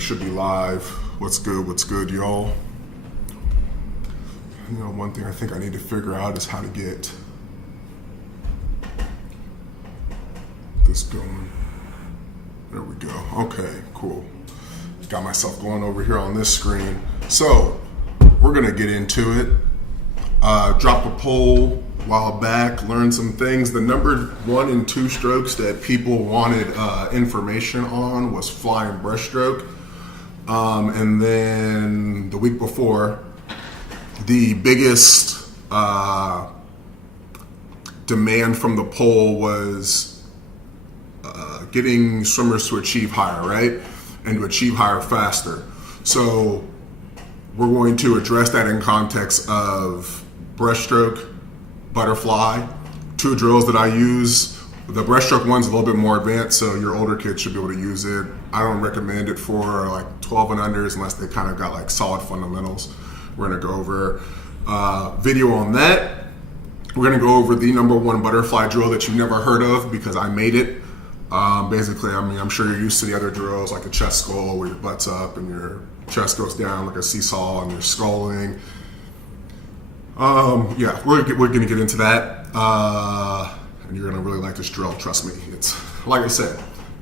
we should be live. What's good, y'all? You know, one thing I think I need to figure out is how to get this going. There we go. Okay, cool. Got myself going over here on this screen. So, we're gonna get into it. Dropped a poll a while back, learned some things. The number 1 and 2 strokes that people wanted information on was fly and breaststroke. And then the week before, the biggest demand from the poll was getting swimmers to achieve higher, right? And to achieve higher faster. So we're going to address that in context of breaststroke, butterfly, 2 drills that I use. The breaststroke one's a little bit more advanced, so your older kids should be able to use it. I don't recommend it for like 12 and unders unless they kind of got like solid fundamentals. We're gonna go over video on that. We're gonna go over the number 1 butterfly drill that you've never heard of because I made it. Basically, I mean, I'm sure you're used to the other drills like the chest skull where your butt's up and your chest goes down like a seesaw and you're sculling. Yeah, we're gonna get into that. And you're gonna really like this drill, trust me. It's like I said,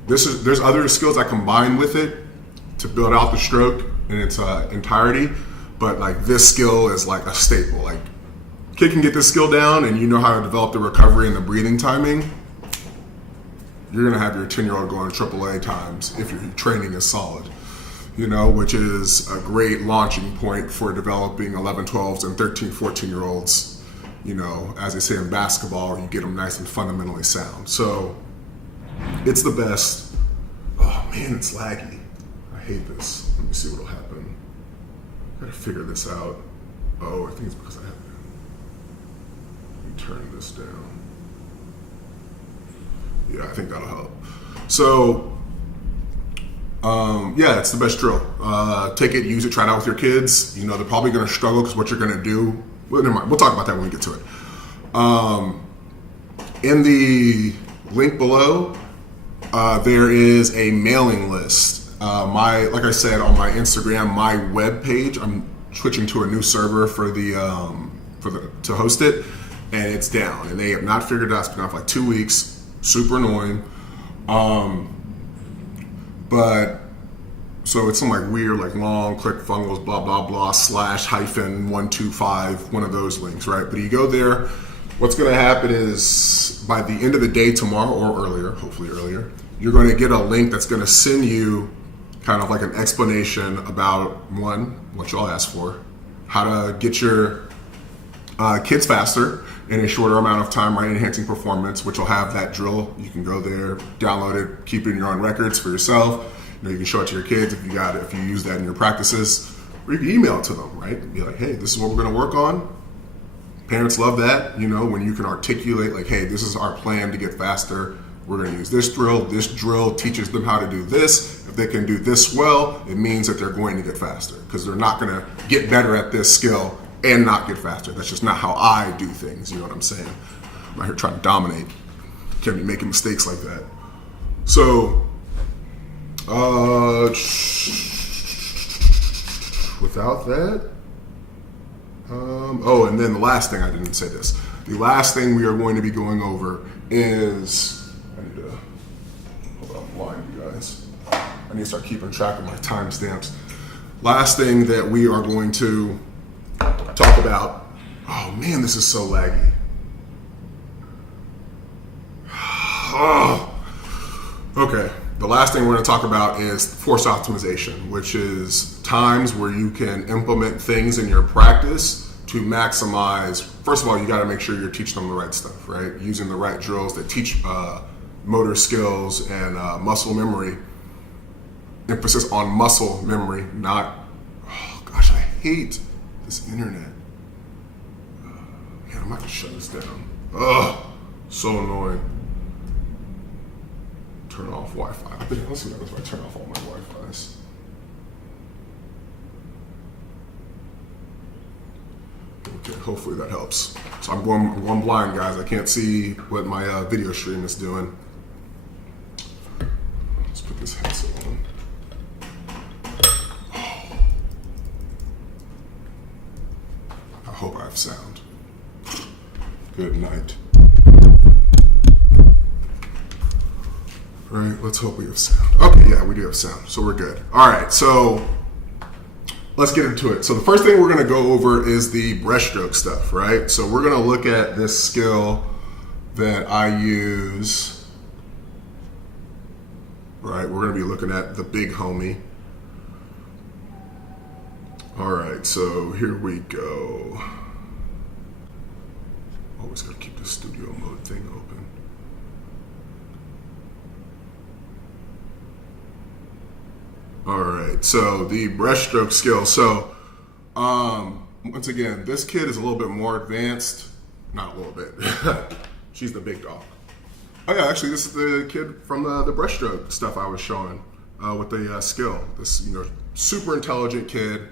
there's other skills I combine with it to build out the stroke in its entirety, but like this skill is like a staple. Like, kid can get this skill down and you know how to develop the recovery and the breathing timing, you're gonna have your 10-year-old going AAA times if your training is solid. You know, which is a great launching point for developing 11, 12s and 13, 14-year-olds. You know, as they say in basketball, you get them nice and fundamentally sound. So it's the best. Oh man, it's laggy. I hate this. Let me see what'll happen. I gotta figure this out. Oh, I think it's because I have to. Let me turn this down. Yeah, I think that'll help. So, yeah, it's the best drill. Take it, use it, try it out with your kids. You know, they're probably going to struggle because what you're going to do. Well, never mind. We'll talk about that when we get to it. In the link below, there is a mailing list. Like I said on my Instagram, my web page. I'm switching to a new server to host it, and it's down. And they have not figured it out. It's been down for like 2 weeks. Super annoying. But so it's some like weird, like long click fungals, blah, blah, blah, /-125, one of those links, right? But you go there, what's going to happen is by the end of the day tomorrow or earlier, hopefully earlier, you're going to get a link that's going to send you kind of like an explanation about, 1, what y'all asked for, how to get your kids faster in a shorter amount of time, right? Enhancing performance, which will have that drill. You can go there, download it, keep it in your own records for yourself. You know, you can show it to your kids if you got it, if you use that in your practices, or you can email it to them, right? Be like, hey, this is what we're going to work on. Parents love that, you know, when you can articulate like, hey, this is our plan to get faster. We're going to use this drill. This drill teaches them how to do this. If they can do this well, it means that they're going to get faster because they're not going to get better at this skill and not get faster. That's just not how I do things, you know what I'm saying? I'm out here trying to dominate. Can't be making mistakes like that. So, without that, oh, and then the last thing, I didn't say this. The last thing we are going to be going over is, I need to, hold on, I'm blind, you guys. I need to start keeping track of my timestamps. Last thing that we are going to talk about, oh man, this is so laggy. Oh. Okay, the last thing we're going to talk about is force optimization, which is times where you can implement things in your practice to maximize. First of all, you got to make sure you're teaching them the right stuff, right? Using the right drills that teach motor skills and muscle memory. Emphasis on muscle memory, not, oh gosh, I hate this internet. Man, I'm about to shut this down. Ugh, so annoying. Turn off Wi-Fi. Let's see if I turn off all my Wi-Fis. Okay, hopefully that helps. So I'm going blind, guys. I can't see what my video stream is doing. Let's put this headset on. hope I have sound. Good night. Right, let's hope we have sound. Okay, yeah, we do have sound, so we're good. All right, so let's get into it. So the first thing we're going to go over is the breaststroke stuff, right? So we're going to look at this skill that I use, right? We're going to be looking at the big homie. All right, so here we go. Always got to keep the studio mode thing open. All right, so the breaststroke skill. So, once again, this kid is a little bit more advanced. Not a little bit. She's the big dog. Oh yeah, actually, this is the kid from the breaststroke stuff I was showing with the skill. This, super intelligent kid.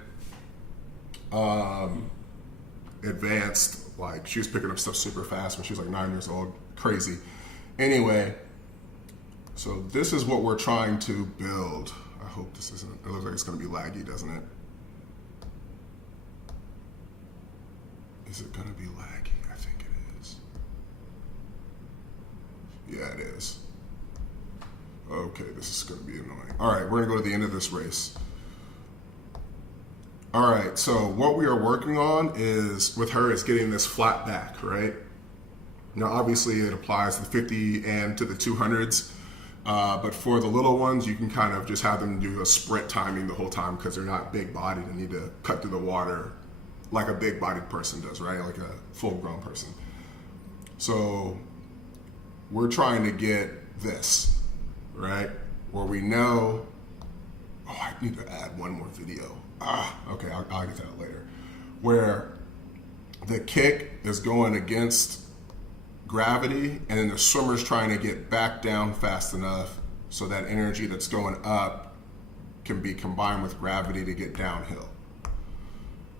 Advanced, like she was picking up stuff super fast when she was like 9 years old. Crazy. Anyway, so this is what we're trying to build. I hope this isn't, it looks like it's going to be laggy, doesn't it? Is it going to be laggy? I think it is. Yeah, it is. Okay, this is going to be annoying. All right, we're going to go to the end of this race. All right, so what we are working on is, with her, is getting this flat back, right? Now, obviously, it applies to the 50 and to the 200s. But for the little ones, you can kind of just have them do a sprint timing the whole time because they're not big bodied and need to cut through the water like a big bodied person does, right? Like a full grown person. So we're trying to get this, right? Where we know, oh, I need to add one more video. Okay, I'll get to that later. Where the kick is going against gravity, and then the swimmer's trying to get back down fast enough so that energy that's going up can be combined with gravity to get downhill.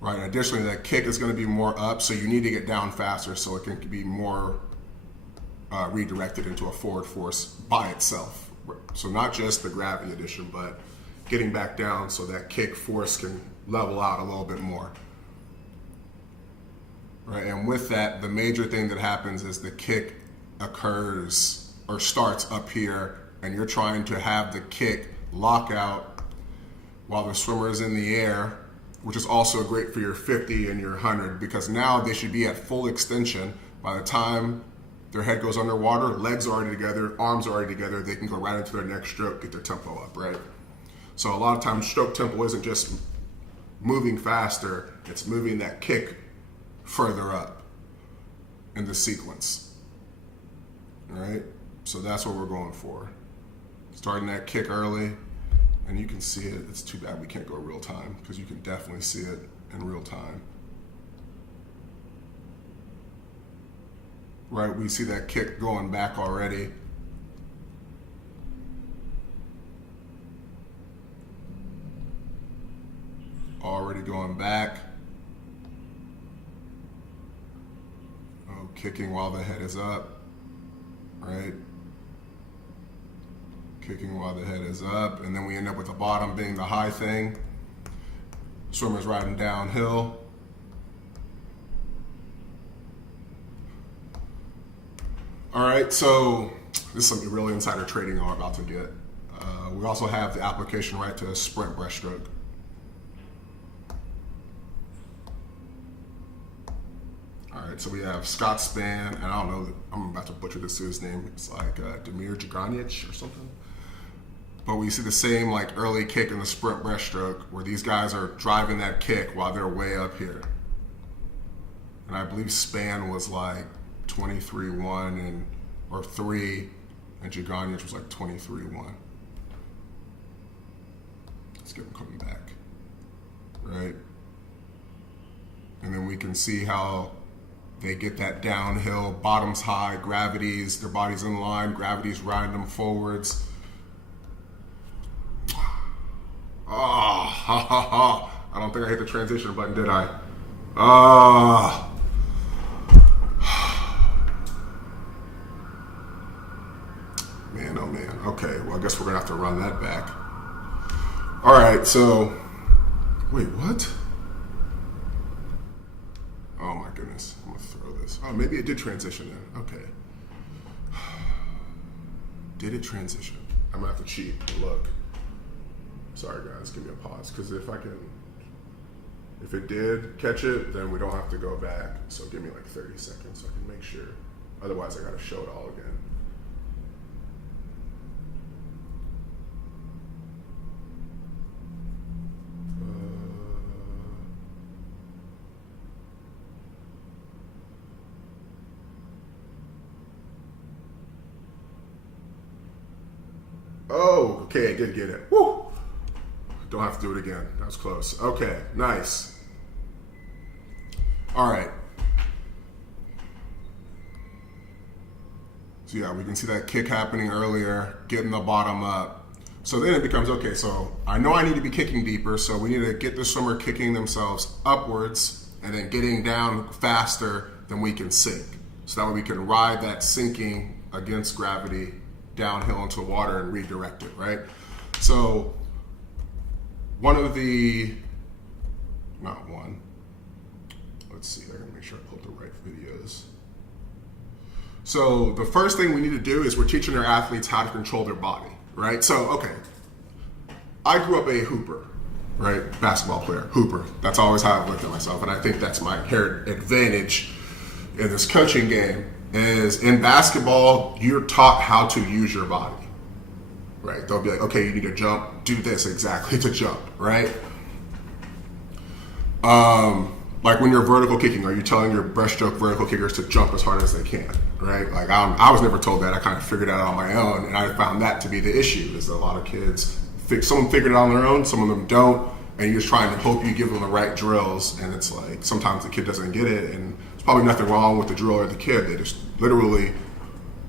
Right. Additionally, that kick is going to be more up, so you need to get down faster so it can be more redirected into a forward force by itself. So not just the gravity addition, but getting back down so that kick force can level out a little bit more. Right, and with that, the major thing that happens is the kick occurs or starts up here, and you're trying to have the kick lock out while the swimmer is in the air, which is also great for your 50 and your 100, because now they should be at full extension. By the time their head goes underwater, legs are already together, arms are already together, they can go right into their next stroke, get their tempo up, right? So a lot of times stroke tempo isn't just moving faster, it's moving that kick further up in the sequence. All right, so that's what we're going for. Starting that kick early, and you can see it. It's too bad we can't go real time because you can definitely see it in real time. Right, we see that kick going back already. Already going back. Kicking while the head is up, right? Kicking while the head is up, and then we end up with the bottom being the high thing. Swimmers riding downhill. All right, so this is some real insider trading I'm about to get. We also have the application right to sprint breaststroke. All right, so we have Scott Span, and I don't know, I'm about to butcher this dude's name. It's like Damir Jagonic or something. But we see the same like early kick in the sprint breaststroke where these guys are driving that kick while they're way up here. And I believe Span was like 23-1 or 3, and Jagonic was like 23-1. Let's get him coming back, right? And then we can see how they get that downhill, bottoms high, gravities, their body's in line, gravity's riding them forwards. Oh, ha, ha, ha. I don't think I hit the transition button, did I? Ah. Man, oh man. Okay, well, I guess we're gonna have to run that back. All right, so, wait, what? Oh my goodness, I'm gonna throw this. Oh, maybe it did transition in. Okay. Did it transition? I'm gonna have to cheat and look. Sorry guys, give me a pause, because if it did catch it, then we don't have to go back. So give me like 30 seconds so I can make sure. Otherwise I gotta show it all again. Oh, okay, I did get it. Woo! Don't have to do it again. That was close. Okay, nice. All right. So yeah, we can see that kick happening earlier, getting the bottom up. So then it becomes, okay, so I know I need to be kicking deeper, so we need to get the swimmer kicking themselves upwards and then getting down faster than we can sink. So that way we can ride that sinking against gravity downhill into the water and redirect it, right? So let's see, I gotta make sure I pull the right videos. So the first thing we need to do is we're teaching our athletes how to control their body, right? So, okay, I grew up a hooper, right? Basketball player, hooper. That's always how I've looked at myself, and I think that's my inherent advantage in this coaching game. Is in basketball, you're taught how to use your body, right? They'll be like, okay, you need to jump, do this exactly to jump, right? Like when you're vertical kicking, are you telling your breaststroke vertical kickers to jump as hard as they can, right? Like I was never told that. I kind of figured it out on my own, and I found that to be the issue, is that a lot of kids, some figured it out on their own, some of them don't, and you're just trying to hope you give them the right drills, and it's like sometimes the kid doesn't get it, and there's probably nothing wrong with the drill or the kid. They just literally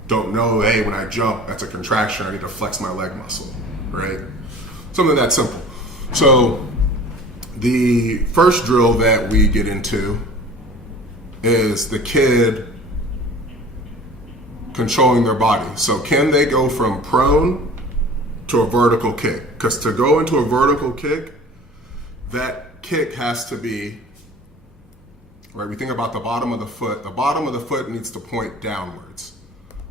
don't know, hey, when I jump, that's a contraction, I need to flex my leg muscle, right? Something that simple. So the first drill that we get into is the kid controlling their body. So can they go from prone to a vertical kick? Because to go into a vertical kick, that kick has to be, right, we think about the bottom of the foot. The bottom of the foot needs to point downwards.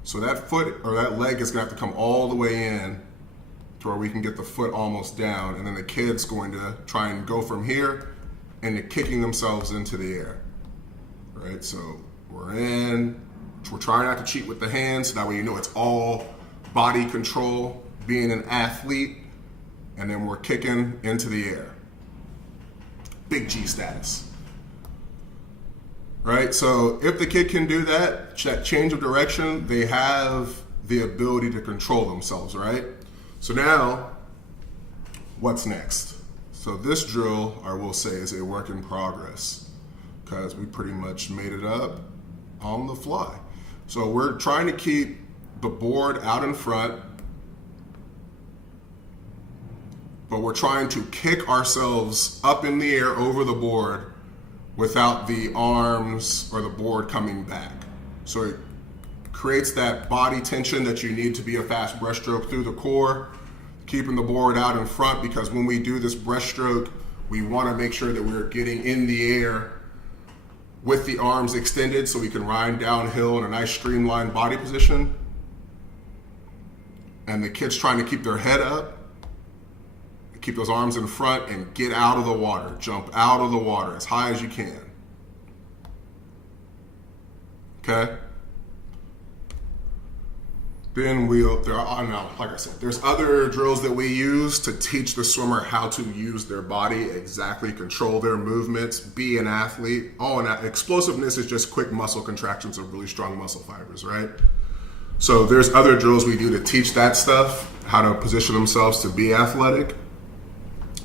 So that foot or that leg is gonna have to come all the way in to where we can get the foot almost down, and then the kid's going to try and go from here into kicking themselves into the air, right? So we're trying not to cheat with the hands, so that way you know it's all body control, being an athlete, and then we're kicking into the air. Big G status, right? So if the kid can do that change of direction, they have the ability to control themselves, right? So now, what's next? So this drill, I will say, is a work in progress, because we pretty much made it up on the fly. So we're trying to keep the board out in front, but we're trying to kick ourselves up in the air over the board without the arms or the board coming back. So it creates that body tension that you need to be a fast breaststroke through the core, keeping the board out in front, because when we do this breaststroke, we want to make sure that we're getting in the air with the arms extended so we can ride downhill in a nice streamlined body position. And the kid's trying to keep their head up, keep those arms in front, and get out of the water. Jump out of the water as high as you can. Okay? Then like I said, there's other drills that we use to teach the swimmer how to use their body, exactly control their movements, be an athlete. Explosiveness is just quick muscle contractions of really strong muscle fibers, right? So there's other drills we do to teach that stuff, how to position themselves to be athletic,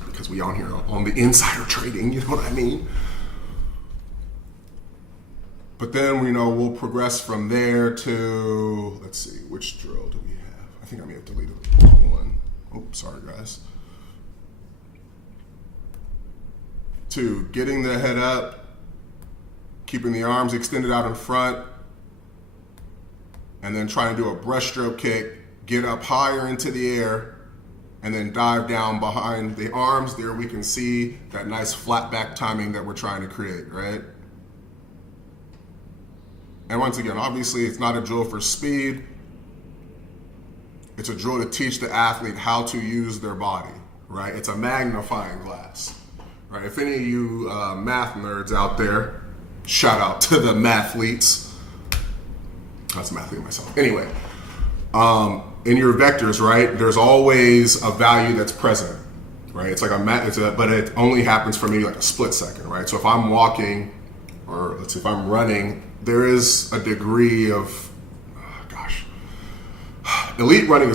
because we on here on the insider trading, you know what I mean? But then we'll progress from there to, let's see, which drill do we have? I think I may have deleted the wrong one. Oh, sorry guys. To getting the head up, keeping the arms extended out in front, and then trying to do a breaststroke kick, get up higher into the air, and then dive down behind the arms. There we can see that nice flat back timing that we're trying to create, right? And once again, obviously it's not a drill for speed. It's a drill to teach the athlete how to use their body, right? It's a magnifying glass, right? If any of you math nerds out there, shout out to the mathletes. That's a mathlete myself. Anyway, in your vectors, right, there's always a value that's present, right? It's like but it only happens for maybe like a split second, right? So if I'm walking, or let's see, if I'm running, there is a degree of, elite running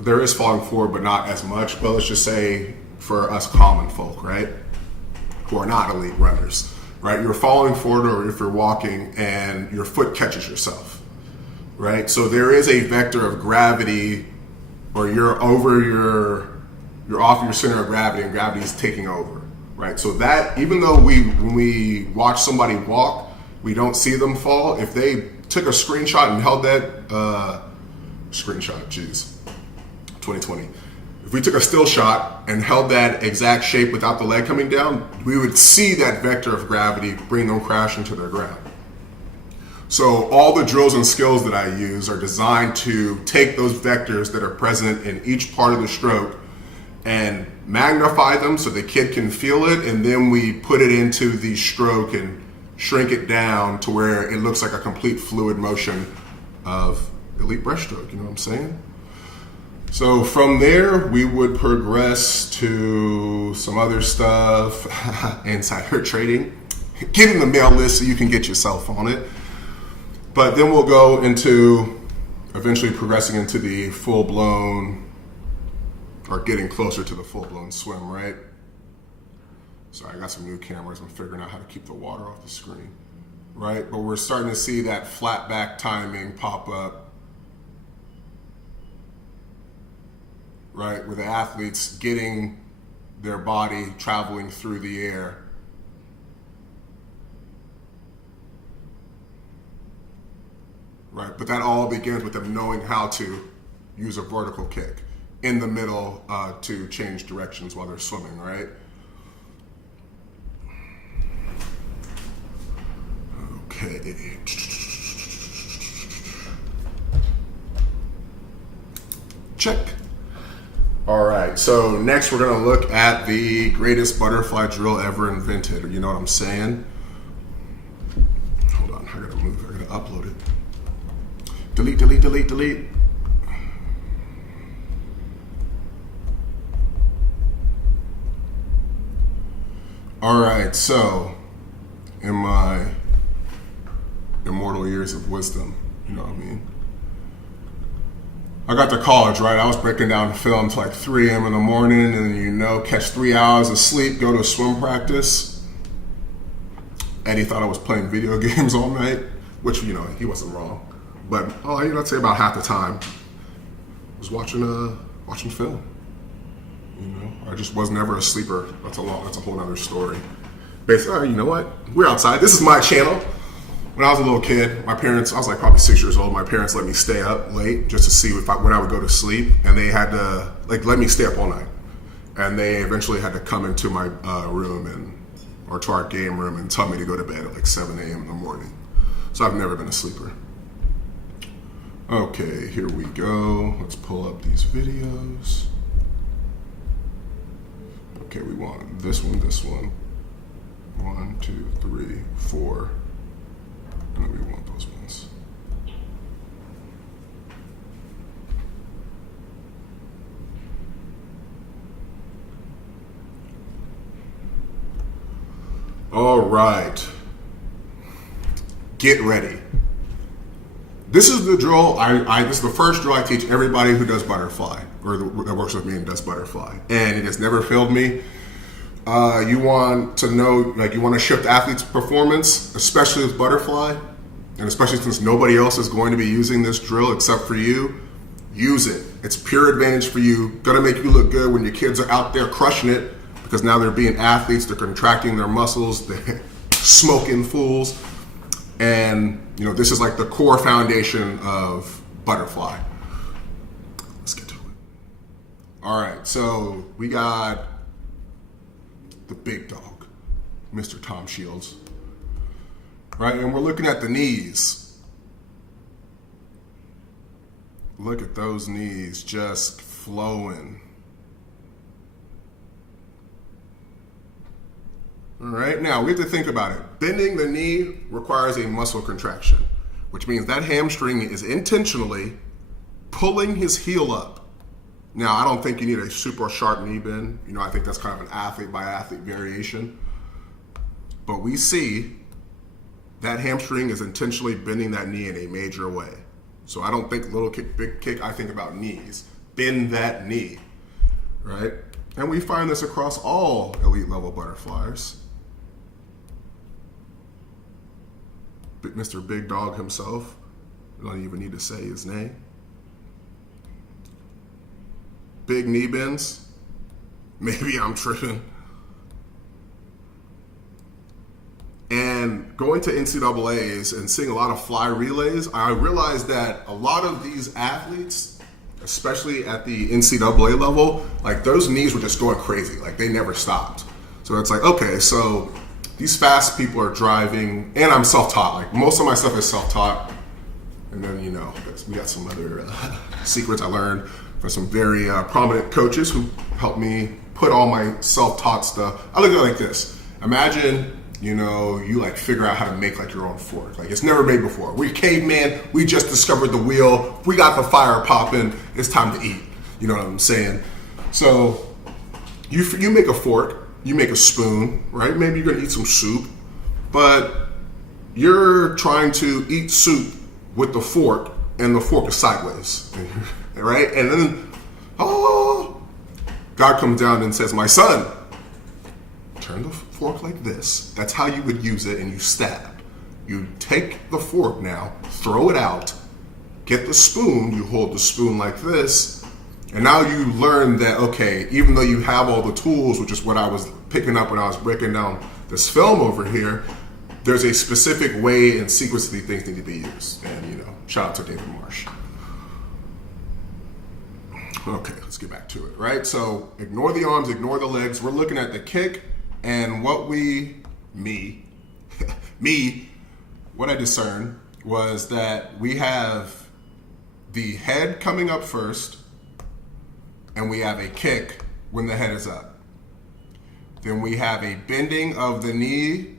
there is falling forward, but not as much. But let's just say for us common folk, right, who are not elite runners, right, you're falling forward, or if you're walking and your foot catches yourself, right? So there is a vector of gravity, or you're off your center of gravity, and gravity is taking over, right? So that, even though when we watch somebody walk, we don't see them fall. If they took a screenshot and held that, 2020. If we took a still shot and held that exact shape without the leg coming down, we would see that vector of gravity bring them crashing to their ground. So all the drills and skills that I use are designed to take those vectors that are present in each part of the stroke and magnify them so the kid can feel it, and then we put it into the stroke and shrink it down to where it looks like a complete fluid motion of elite breaststroke, you know what I'm saying? So from there, we would progress to some other stuff, insider trading, getting the mail list so you can get yourself on it. But then we'll go into eventually progressing into the full-blown, or getting closer to the full-blown swim, right? Sorry, I got some new cameras. I'm figuring out how to keep the water off the screen, right? But we're starting to see that flat back timing pop up, right? Where the athlete's getting their body traveling through the air. Right, but that all begins with them knowing how to use a vertical kick in the middle to change directions while they're swimming, right? Okay. Check. All right, so next we're gonna look at the greatest butterfly drill ever invented. You know what I'm saying? Hold on, I gotta move, I gotta upload it. Delete, delete, delete, delete. All right, so in my immortal years of wisdom, you know what I mean? I got to college, right? I was breaking down film till like 3 a.m. in the morning, and you know, catch 3 hours of sleep, go to swim practice. Eddie thought I was playing video games all night, which, you know, he wasn't wrong. But I'd say about half the time I was watching film. You know, I just was never a sleeper. That's a whole other story. Basically, you know what? We're outside. This is my channel. When I was a little kid, I was like probably 6 years old. My parents let me stay up late just to see when I would go to sleep, and they had to let me stay up all night. And they eventually had to come into my room or to our game room and tell me to go to bed at like 7 a.m. in the morning. So I've never been a sleeper. Okay, here we go. Let's pull up these videos. Okay, we want this one. 1, 2, 3, 4. And then we want those ones. All right. Get ready. This is the drill. This is the first drill I teach everybody who does butterfly, or that works with me and does butterfly, and it has never failed me. You want to know, you want to shift athletes' performance, especially with butterfly, and especially since nobody else is going to be using this drill except for you. Use it. It's pure advantage for you. Gonna make you look good when your kids are out there crushing it, because now they're being athletes. They're contracting their muscles. They're smoking fools. And, you know, this is like the core foundation of butterfly. Let's get to it. All right, so we got the big dog, Mr. Tom Shields, right? And we're looking at the knees. Look at those knees just flowing. All right, now we have to think about it. Bending the knee requires a muscle contraction, which means that hamstring is intentionally pulling his heel up. Now, I don't think you need a super sharp knee bend. I think that's kind of an athlete by athlete variation. But we see that hamstring is intentionally bending that knee in a major way. So I don't think little kick, big kick. I think about knees. Bend that knee, right? And we find this across all elite level butterflies. Mr. Big Dog himself. I don't even need to say his name. Big knee bends. Maybe I'm tripping. And going to NCAAs and seeing a lot of fly relays, I realized that a lot of these athletes, especially at the NCAA level, like those knees were just going crazy. Like they never stopped. So it's like, okay, so these fast people are driving, and I'm self-taught. Like most of my stuff is self-taught. And then, we got some other secrets I learned from some very prominent coaches who helped me put all my self-taught stuff. I look at it like this. Imagine, you like figure out how to make like your own fork. Like it's never made before. We caveman, we just discovered the wheel. We got the fire popping. It's time to eat. You know what I'm saying? So you make a fork, you make a spoon, right? Maybe you're gonna eat some soup, but you're trying to eat soup with the fork and the fork is sideways, right? And then, God comes down and says, my son, turn the fork like this. That's how you would use it, and you stab. You take the fork now, throw it out, get the spoon, you hold the spoon like this, and now you learn that, okay, even though you have all the tools, which is what I was picking up when I was breaking down this film over here, there's a specific way and sequence of these things need to be used. And, shout out to David Marsh. Okay, let's get back to it, right? So ignore the arms, ignore the legs. We're looking at the kick, and what what I discerned was that we have the head coming up first, and we have a kick when the head is up. Then we have a bending of the knee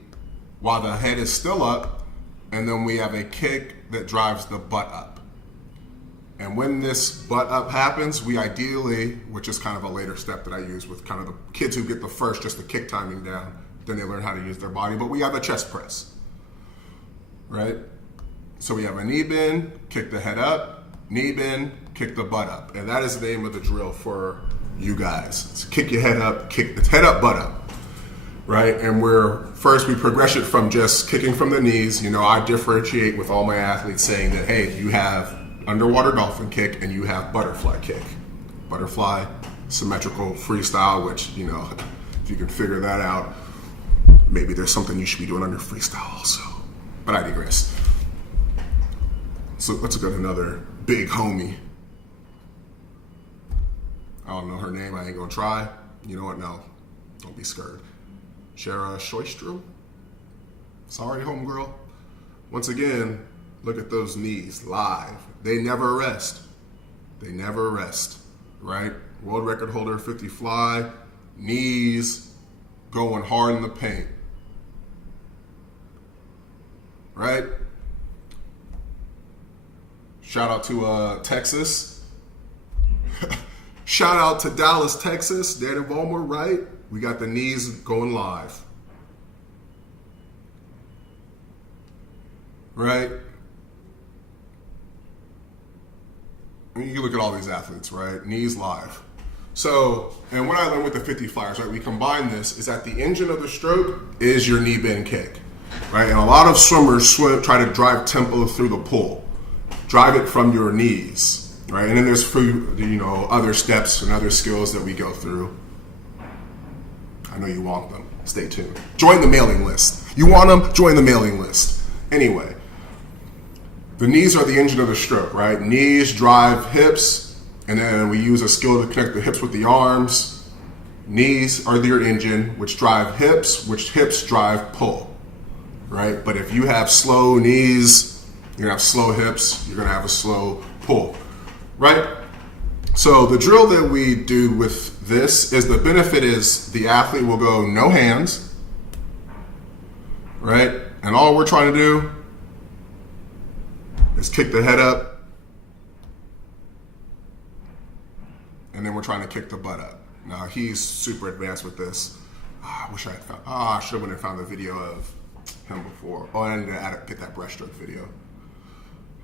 while the head is still up, and then we have a kick that drives the butt up. And when this butt up happens, we ideally, which is kind of a later step that I use with kind of the kids who get the first, just the kick timing down, then they learn how to use their body, but we have a chest press, right? So we have a knee bend, kick the head up, knee bend, kick the butt up. And that is the name of the drill for you guys. It's kick your head up, it's head up, butt up, right? And we progress it from just kicking from the knees. I differentiate with all my athletes saying that, hey, you have underwater dolphin kick and you have butterfly kick. Butterfly, symmetrical freestyle, which, if you can figure that out, maybe there's something you should be doing under freestyle also. But I digress. So let's go to another big homie. I don't know her name. I ain't gonna try. You know what? No, don't be scared. Shara Shoistro. Sorry, homegirl. Once again, look at those knees live. They never rest. They never rest, right? World record holder, 50 fly, knees going hard in the paint, right? Shout out to Texas. Shout out to Dallas, Texas. Dan and Vollmer, right? We got the knees going live. Right? I mean, you look at all these athletes, right? Knees live. So, and what I learned with the 50 flyers, right? We combine this, is that the engine of the stroke is your knee bend kick, right? And a lot of swimmers try to drive tempo through the pool. Drive it from your knees, right? And then there's other steps and other skills that we go through. I know you want them. Stay tuned. Join the mailing list. You want them? Join the mailing list. Anyway, the knees are the engine of the stroke, right? Knees drive hips, and then we use a skill to connect the hips with the arms. Knees are your engine, which drive hips, which hips drive pull, right? But if you have slow knees, you're gonna have slow hips, you're gonna have a slow pull. right? So the drill that we do with this is the benefit is the athlete will go no hands, right? And all we're trying to do is kick the head up, and then we're trying to kick the butt up. Now he's super advanced with this. I wish I had found, I should have found the video of him before. Oh, I need to get that breaststroke video.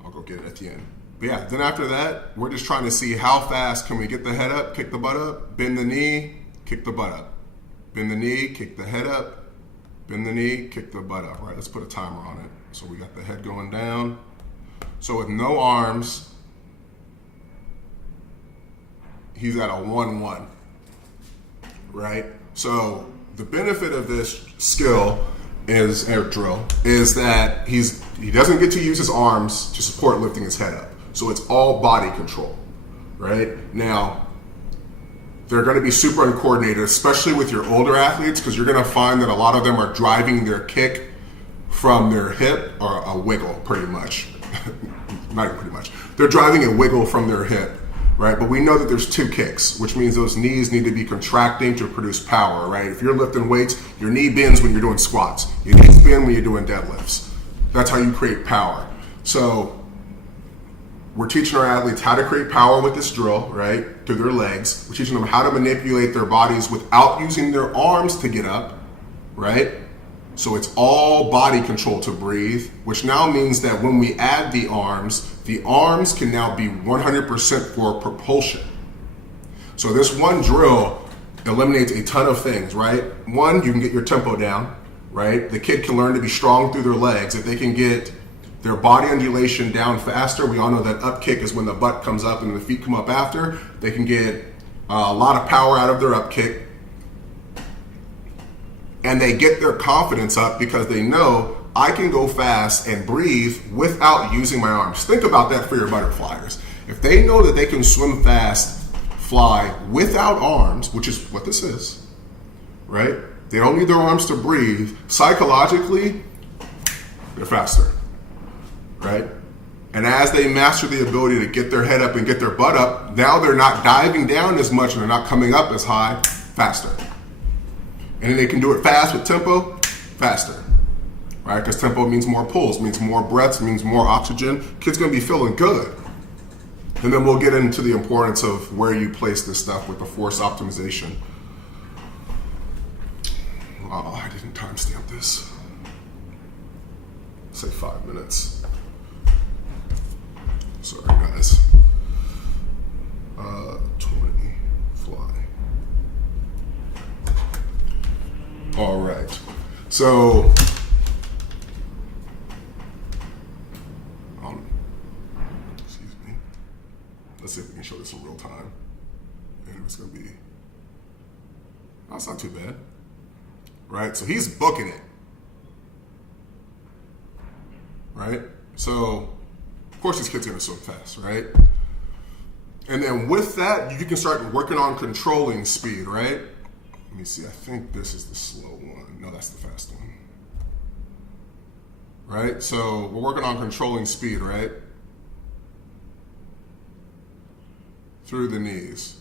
I'll go get it at the end. But yeah, then after that, we're just trying to see how fast can we get the head up, kick the butt up, bend the knee, kick the butt up. Bend the knee, kick the head up, bend the knee, kick the butt up. Right, let's put a timer on it. So we got the head going down. So with no arms, he's at a 1-1, right? So the benefit of this skill is, or drill, is that he doesn't get to use his arms to support lifting his head up. So it's all body control, right? Now, they're going to be super uncoordinated, especially with your older athletes, because you're going to find that a lot of them are driving their kick from their hip, or a wiggle, pretty much. Not even pretty much. They're driving a wiggle from their hip, right? But we know that there's two kicks, which means those knees need to be contracting to produce power, right? If you're lifting weights, your knee bends when you're doing squats. Your knees bend when you're doing deadlifts. That's how you create power. So we're teaching our athletes how to create power with this drill, right? Through their legs. We're teaching them how to manipulate their bodies without using their arms to get up, right? So it's all body control to breathe, which now means that when we add the arms can now be 100% for propulsion. So this one drill eliminates a ton of things, right? One, you can get your tempo down, right? The kid can learn to be strong through their legs. If they can get their body undulation down faster, we all know that up kick is when the butt comes up and the feet come up after. They can get a lot of power out of their up kick. And they get their confidence up because they know I can go fast and breathe without using my arms. Think about that for your butterflyers. If they know that they can swim fast, fly without arms, which is what this is, right? They don't need their arms to breathe. Psychologically, they're faster, right? And as they master the ability to get their head up and get their butt up, now they're not diving down as much and they're not coming up as high, faster. And then they can do it fast with tempo, faster, right? Because tempo means more pulls, means more breaths, means more oxygen. Kid's gonna be feeling good. And then we'll get into the importance of where you place this stuff with the force optimization. Oh, I didn't timestamp this. Say 5 minutes. Sorry, guys. 20, fly. All right, so excuse me. Let's see if we can show this in real time. And it's gonna be, that's not too bad, right? So he's booking it, right? So of course this kid's gonna swim fast, right? And then with that, you can start working on controlling speed, right? Let me see, I think this is the slow one. No, that's the fast one. Right? So we're working on controlling speed, right? Through the knees.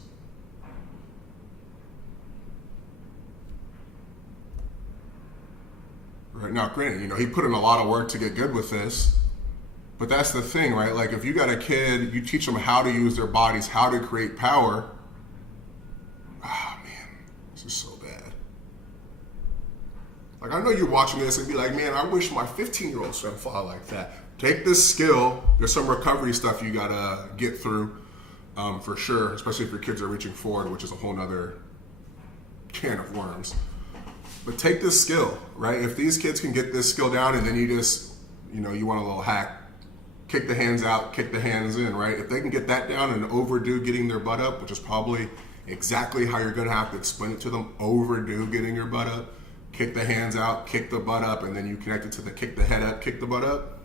Right now, granted, he put in a lot of work to get good with this, but that's the thing, right? Like if you got a kid, you teach them how to use their bodies, how to create power. This is so bad. Like I know you're watching this and be like, man, I wish my 15-year-old swam fly like that. Take this skill. There's some recovery stuff you gotta get through for sure, especially if your kids are reaching forward, which is a whole nother can of worms. But take this skill, right? If these kids can get this skill down and then you just, you want a little hack, kick the hands out, kick the hands in, right? If they can get that down and overdo getting their butt up, which is probably exactly how you're gonna have to explain it to them, overdo getting your butt up, kick the hands out, kick the butt up, and then you connect it to the kick the head up, kick the butt up.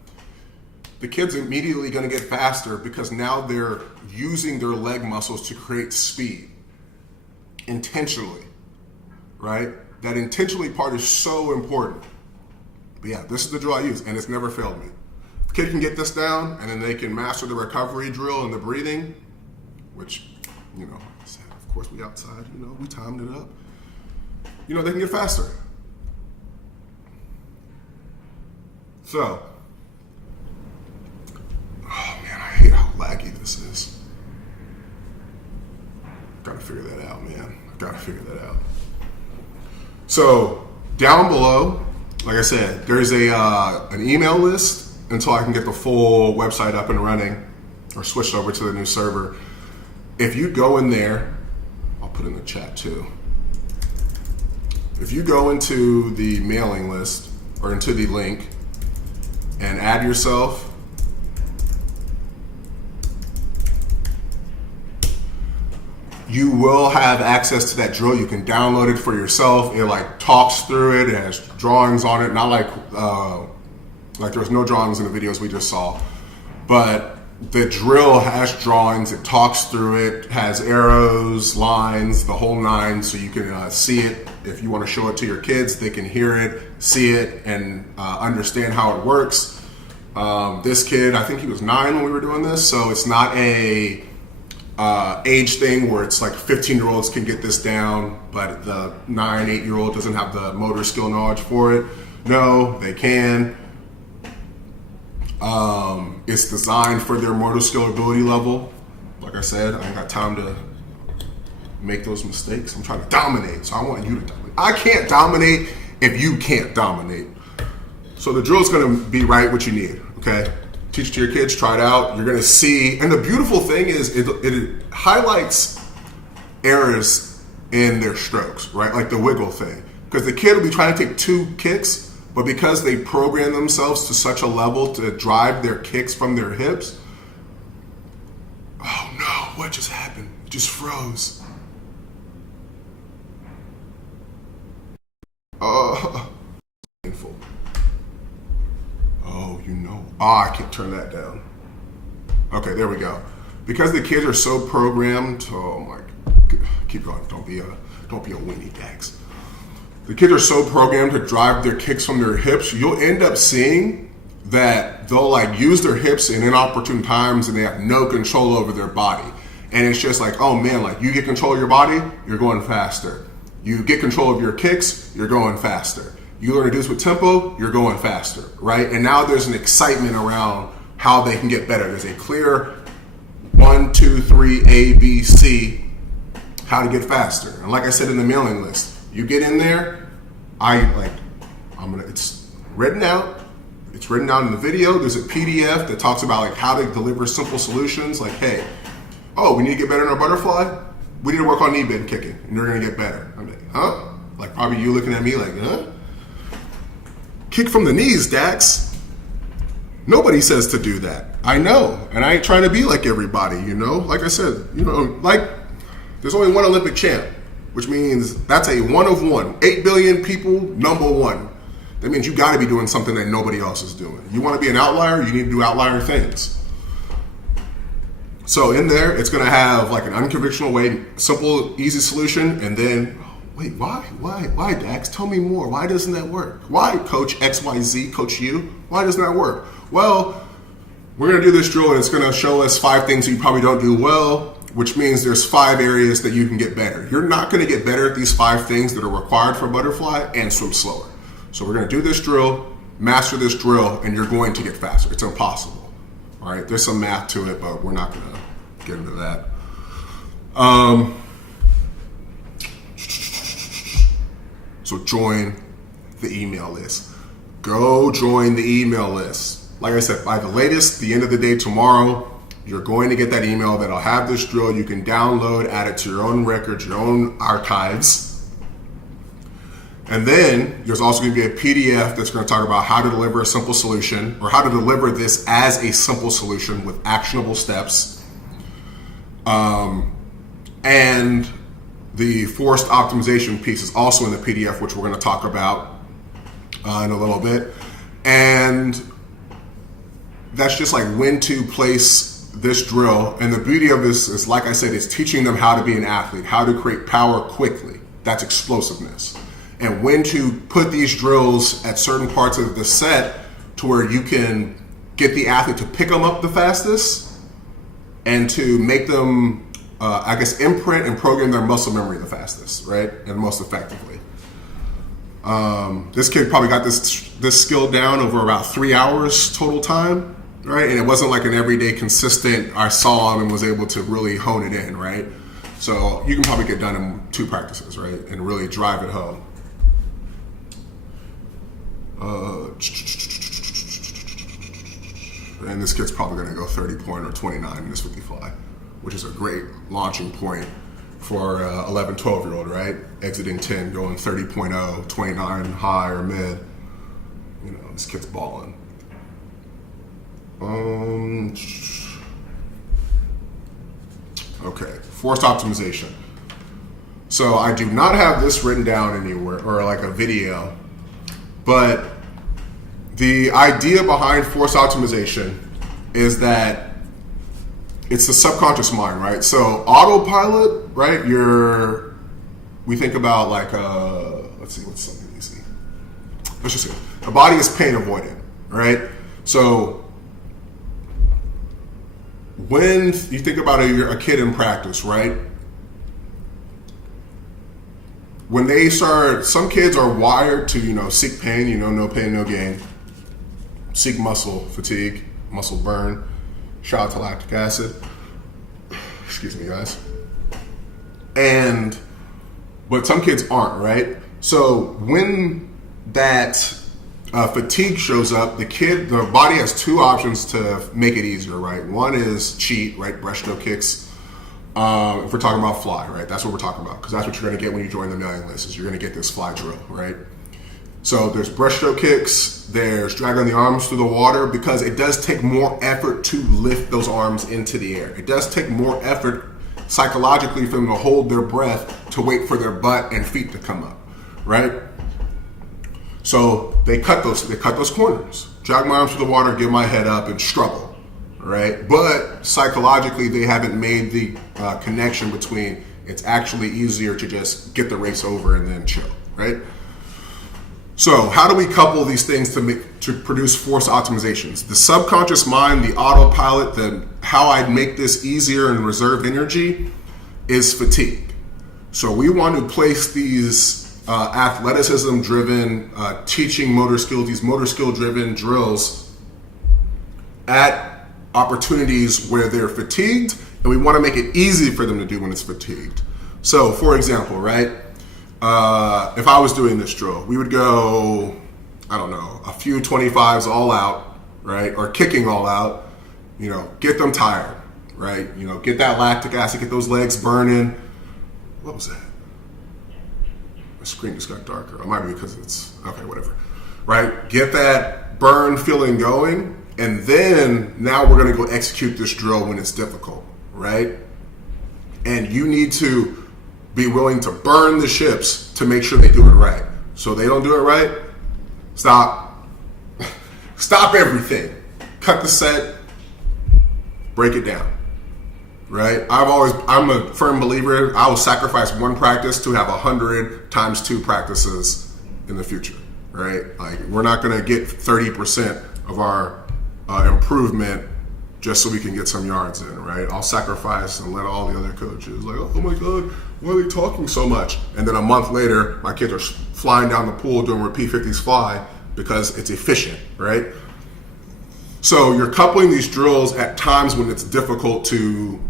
The kid's immediately gonna get faster because now they're using their leg muscles to create speed intentionally, right? That intentionally part is so important. But yeah, this is the drill I use and it's never failed me. If the kid can get this down and then they can master the recovery drill and the breathing, which, like I said, of course we outside, we timed it up. They can get faster. So, oh man, I hate how laggy this is. Gotta figure that out, man. Gotta figure that out. So, down below, like I said, there's an email list until I can get the full website up and running or switched over to the new server. If you go in there, I'll put in the chat too. If you go into the mailing list or into the link and add yourself, you will have access to that drill. You can download it for yourself. It talks through it. It has drawings on it. Not like there was no drawings in the videos we just saw, but the drill has drawings. It talks through it, has arrows, lines, the whole nine, so you can see it. If you want to show it to your kids, they can hear it, see it, and understand how it works. This kid, I think he was 9 when we were doing this, so it's not a age thing where it's like 15-year-olds can get this down, but the 9, 8-year-old doesn't have the motor skill knowledge for it. No, they can. It's designed for their motor skill ability level. Like I said, I ain't got time to make those mistakes. I'm trying to dominate, so I want you to dominate. I can't dominate if you can't dominate. So the drill is going to be right what you need, okay? Teach it to your kids, try it out. You're going to see, and the beautiful thing is it highlights errors in their strokes, right? Like the wiggle thing. Because the kid will be trying to take 2 kicks, but because they program themselves to such a level to drive their kicks from their hips, oh no, what just happened? It just froze. Painful. Oh, I can't turn that down. Okay, there we go. Because the kids are so programmed, oh my, keep going, don't be a weenie, Dax. The kids are so programmed to drive their kicks from their hips, you'll end up seeing that they'll use their hips in inopportune times and they have no control over their body. And it's just oh man, you get control of your body, you're going faster. You get control of your kicks, you're going faster. You learn to do this with tempo, you're going faster, right? And now there's an excitement around how they can get better. There's a clear 1, 2, 3, A, B, C, how to get faster. And like I said in the mailing list, you get in there, it's written out. It's written out in the video. There's a PDF that talks about how to deliver simple solutions. Hey, we need to get better in our butterfly. We need to work on knee bend kicking, and you're gonna get better. I'm like, huh? Probably you looking at me huh? Kick from the knees, Dax. Nobody says to do that. I know, and I ain't trying to be like everybody, Like I said, there's only one Olympic champ, which means that's a 1 of 1. 8 billion people, number 1. That means you gotta be doing something that nobody else is doing. You wanna be an outlier, you need to do outlier things. So in there, it's gonna have an unconventional way, simple, easy solution, and then, wait, why, Dax? Tell me more. Why doesn't that work? Why, Coach XYZ, Coach U? Why doesn't that work? Well, we're gonna do this drill and it's gonna show us 5 things that you probably don't do well, which means there's 5 areas that you can get better. You're not gonna get better at these 5 things that are required for butterfly and swim slower. So we're gonna do this drill, master this drill, and you're going to get faster. It's impossible, all right? There's some math to it, but we're not gonna get into that. So join the email list. Go join the email list. Like I said, by the latest, the end of the day tomorrow, you're going to get that email that'll have this drill. You can download, add it to your own records, your own archives. And then there's also going to be a PDF that's going to talk about how to deliver a simple solution, or how to deliver this as a simple solution with actionable steps. And the forced optimization piece is also in the PDF, which we're going to talk about in a little bit. And that's just when to place this drill. And the beauty of this is, like I said, it's teaching them how to be an athlete, how to create power quickly. That's explosiveness. And when to put these drills at certain parts of the set to where you can get the athlete to pick them up the fastest and to make them imprint and program their muscle memory the fastest, right, and most effectively. This kid probably got this skill down over about 3 hours total time, right? And it wasn't like an everyday consistent, I saw him and was able to really hone it in, right? So you can probably get done in 2 practices, right? And really drive it home. And this kid's probably going to go 30 point or 29 in this 50 fly, which is a great launching point for 11, 12-year-old, right? Exiting 10, going 30.0, 29 high or mid. You know, this kid's balling. Okay, forced optimization. So I do not have this written down anywhere or like a video, but the idea behind forced optimization is that it's the subconscious mind, right? So autopilot, right? We think about like, let's see, what's something easy? Let's just say the body is pain avoidant, right? So when you think about a kid in practice, right? When they start, some kids are wired to, seek pain, no pain, no gain. Seek muscle fatigue, muscle burn, shout out to lactic acid. Excuse me, guys. But some kids aren't, right? So when that fatigue shows up, the body has 2 options to make it easier, right? One is cheat, right? Breaststroke kicks. If we're talking about fly, right? That's what we're talking about, because that's what you're going to get when you join the mailing list. Is you're going to get this fly drill, right? So there's breaststroke kicks, there's dragging the arms through the water, because it does take more effort to lift those arms into the air. It does take more effort psychologically for them to hold their breath, to wait for their butt and feet to come up, right? So they cut those corners. Drag my arms through the water, get my head up and struggle, right? But psychologically, they haven't made the connection between it's actually easier to just get the race over and then chill, right? So how do we couple these things to produce force optimizations? The subconscious mind, the autopilot, how I make this easier and reserve energy is fatigue. So we want to place these athleticism-driven, teaching motor skills, these motor skill-driven drills at opportunities where they're fatigued, and we want to make it easy for them to do when it's fatigued. So for example, right? If I was doing this drill, we would go, I don't know, a few 25s all out, right? Or kicking all out, get them tired, right? Get that lactic acid, get those legs burning. What was that? My screen just got darker. It might be because okay, whatever, right? Get that burn feeling going. And then now we're going to go execute this drill when it's difficult, right? And you need to be willing to burn the ships to make sure they do it right. So they don't do it right, stop everything. Cut the set, break it down, right? I'm a firm believer, I will sacrifice 1 practice to have 100 times 2 practices in the future, right? Like, we're not gonna get 30% of our improvement just so we can get some yards in, right? I'll sacrifice and let all the other coaches oh my God, why are they talking so much? And then a month later, my kids are flying down the pool doing repeat 50s fly because it's efficient, right? So you're coupling these drills at times when it's difficult to,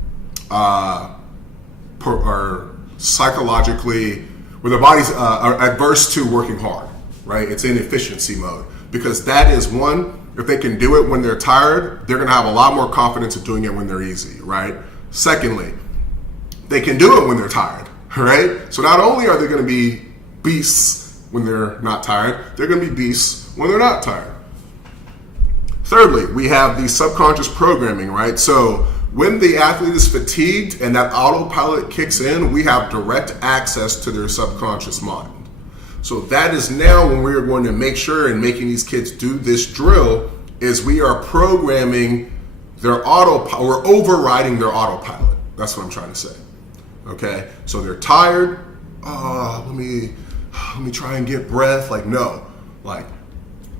or psychologically, where the body's adverse to working hard, right? It's in efficiency mode, because that is one. If they can do it when they're tired, they're going to have a lot more confidence of doing it when they're easy, right? Secondly, they can do it when they're tired, right? So not only are they going to be beasts when they're not tired, they're going to be beasts when they're not tired. Thirdly, we have the subconscious programming, right? So when the athlete is fatigued and that autopilot kicks in, we have direct access to their subconscious mind. So that is now when we are going to make sure and making these kids do this drill is we are programming their autopilot, we're overriding their autopilot. That's what I'm trying to say. Okay, so they're tired. Let me try and get breath. No,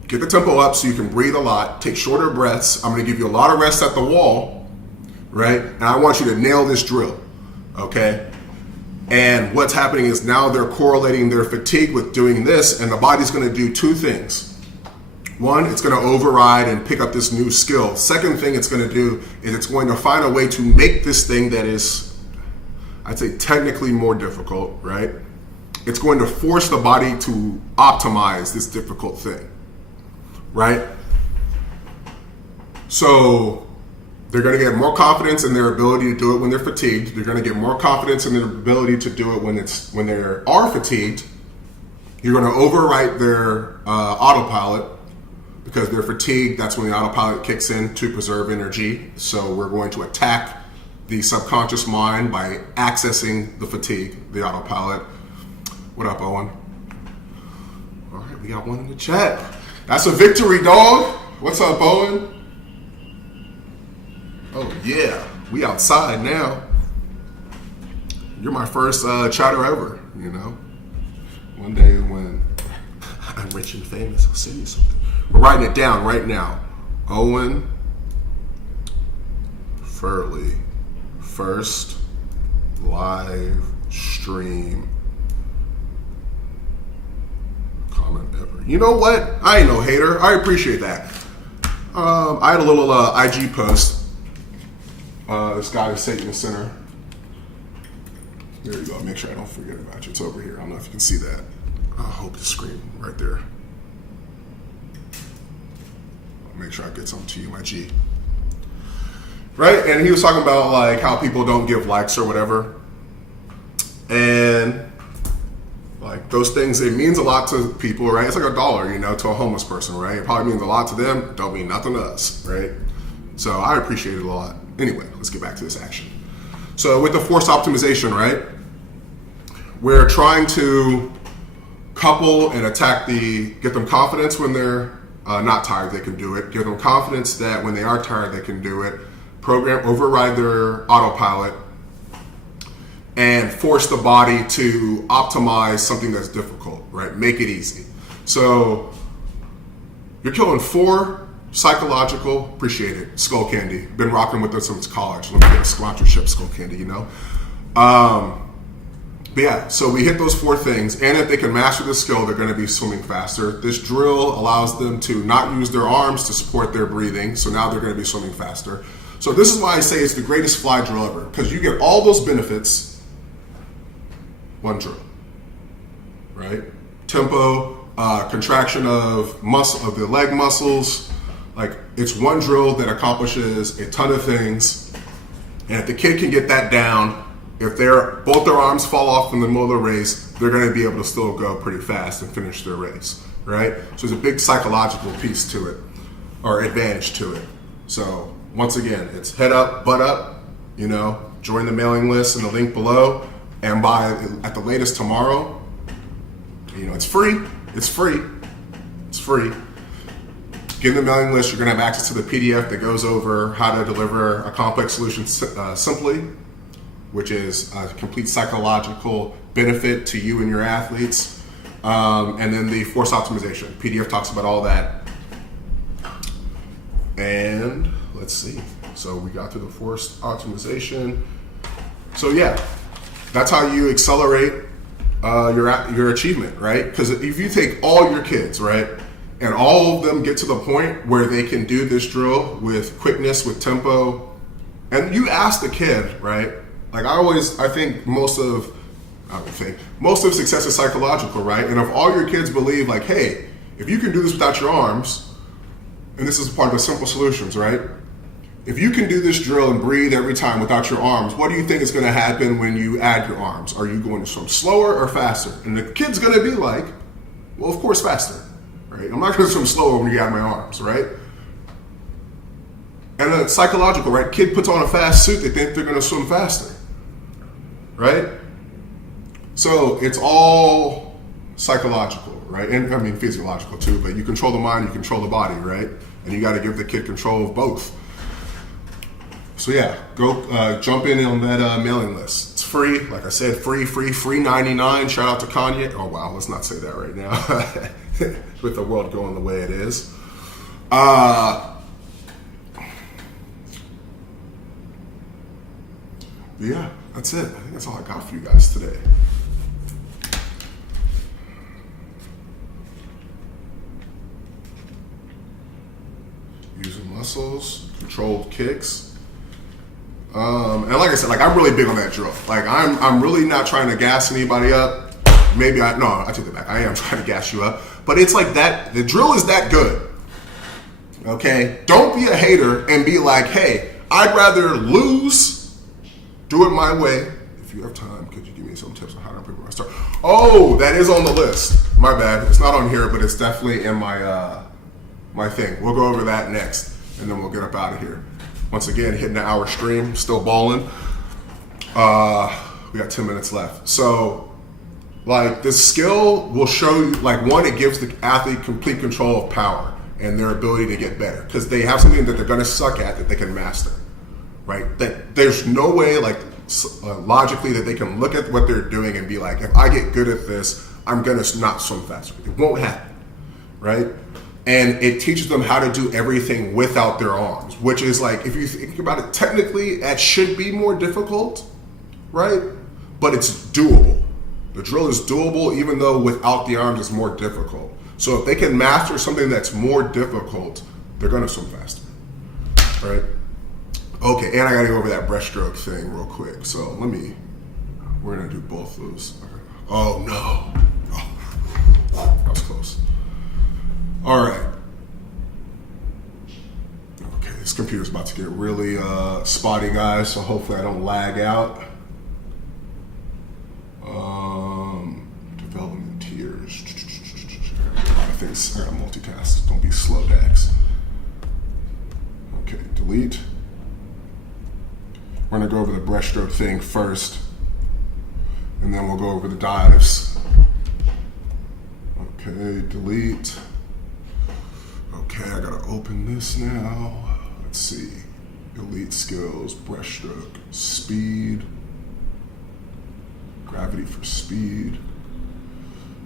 get the tempo up so you can breathe a lot. Take shorter breaths. I'm going to give you a lot of rest at the wall, right? And I want you to nail this drill. okay? And what's happening is now they're correlating their fatigue with doing this, and the body's going to do two things. One, it's going to override and pick up this new skill. Second thing it's going to do is it's going to find a way to make this thing that is, I'd say, technically more difficult, right? It's going to force the body to optimize this difficult thing, right? So they're going to get more confidence in their ability to do it when they're fatigued. They're going to get more confidence in their ability to do it when they are fatigued. You're going to overwrite their autopilot because they're fatigued. That's when the autopilot kicks in to preserve energy. So we're going to attack the subconscious mind by accessing the fatigue, the autopilot. What up, Owen? All right, we got one in the chat. That's a victory, dog. What's up, Owen? Oh, yeah. We outside now. You're my first chatter ever, you know. One day when I'm rich and famous, I'll send you something. We're writing it down right now. Owen Furley, first live stream comment ever. You know what? I ain't no hater. I appreciate that. I had a little IG post. This guy is Satan Center. There you go. Make sure I don't forget about you. It's over here. I don't know if you can see that. I hope the screen right there. I'll make sure I get something to you, my G. Right? And he was talking about like how people don't give likes or whatever. And like those things, it means a lot to people, right? It's like $1, you know, to a homeless person, right? It probably means a lot to them. It don't mean nothing to us, right? So I appreciate it a lot. Anyway, let's get back to this action. So with the force optimization, right? We're trying to couple and attack get them confidence when they're not tired, they can do it. Give them confidence that when they are tired, they can do it. Override their autopilot and force the body to optimize something that's difficult, right? Make it easy. So you're killing 4 psychological, appreciate it, Skull Candy. Been rocking with us since college. Let me get a sponsorship, Skull Candy, you know? But yeah, so we hit those 4 things, and if they can master the skill, they're gonna be swimming faster. This drill allows them to not use their arms to support their breathing, so now they're gonna be swimming faster. So this is why I say it's the greatest fly drill ever, because you get all those benefits, one drill, right? Tempo, contraction of the leg muscles, like it's one drill that accomplishes a ton of things. And if the kid can get that down, if both their arms fall off in the middle of the race, they're going to be able to still go pretty fast and finish their race, right? So there's a big psychological piece to it, or advantage to it. So once again, it's head up, butt up, you know, join the mailing list in the link below. And at the latest tomorrow, you know, it's free. It's free. It's free. Get in the mailing list. You're going to have access to the PDF that goes over how to deliver a complex solution simply, which is a complete psychological benefit to you and your athletes. And then the force optimization. PDF talks about all that. And let's see. So we got to the force optimization. So yeah, that's how you accelerate your achievement, right? Because if you take all your kids, right, and all of them get to the point where they can do this drill with quickness, with tempo, and you ask the kid, right? Like I think most of success is psychological, right? And if all your kids believe like, hey, if you can do this without your arms, and this is part of the simple solutions, right? If you can do this drill and breathe every time without your arms, what do you think is going to happen when you add your arms? Are you going to swim slower or faster? And the kid's going to be like, well, of course, faster, right? I'm not going to swim slower when you add my arms, right? And it's psychological, right? Kid puts on a fast suit, they think they're going to swim faster, right? So it's all psychological, right? And I mean physiological too, but you control the mind, you control the body, right? And you got to give the kid control of both. So yeah, go jump in on that mailing list. It's free, like I said, free 99. Shout out to Kanye. Oh wow, let's not say that right now. With the world going the way it is. Yeah, that's it. I think that's all I got for you guys today. Using muscles, controlled kicks. And like I said, like I'm really big on that drill. Like I'm really not trying to gas anybody up. I take that back. I am trying to gas you up. But it's like that, the drill is that good. Okay? Don't be a hater and be like, hey, I'd rather lose, do it my way. If you have time, could you give me some tips on how to improve my start? Oh, that is on the list. My bad. It's not on here, but it's definitely in my my thing. We'll go over that next, and then we'll get up out of here. Once again, hitting the hour stream, still balling. We got 10 minutes left. So, like, this skill will show you, like, one, it gives the athlete complete control of power and their ability to get better, because they have something that they're going to suck at that they can master, right? That there's no way, like, logically that they can look at what they're doing and be like, if I get good at this, I'm going to not swim faster. It won't happen, right? And it teaches them how to do everything without their arms, which is like, if you think about it, technically that should be more difficult, right? But it's doable. The drill is doable, even though without the arms it's more difficult. So if they can master something that's more difficult, they're gonna swim faster, right? Okay, and I gotta go over that breaststroke thing real quick. So we're gonna do both of those. Oh no, that was close. All right. Okay, this computer's about to get really spotty, guys, so hopefully I don't lag out. Development tiers. A lot of things. I gotta multitask. Don't be slow, Dax. Okay, delete. We're gonna go over the breaststroke thing first, and then we'll go over the dives. Okay, delete. Okay, I gotta open this now. Let's see. Elite skills, breaststroke, speed, gravity for speed.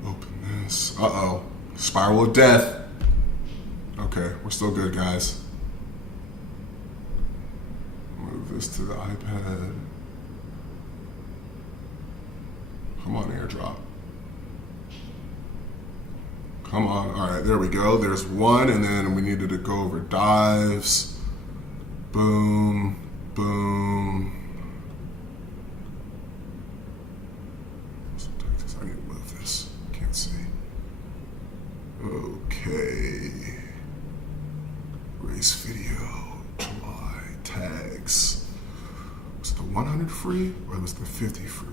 Open this. Uh-oh. Spiral of death. Okay, we're still good, guys. Move this to the iPad. Come on, airdrop. Come on. All right, there we go. There's one, and then we needed to go over dives. Boom, boom. I need to move this. Can't see. Okay. Race video, July, tags. Was it the 100 free, or was it the 50 free?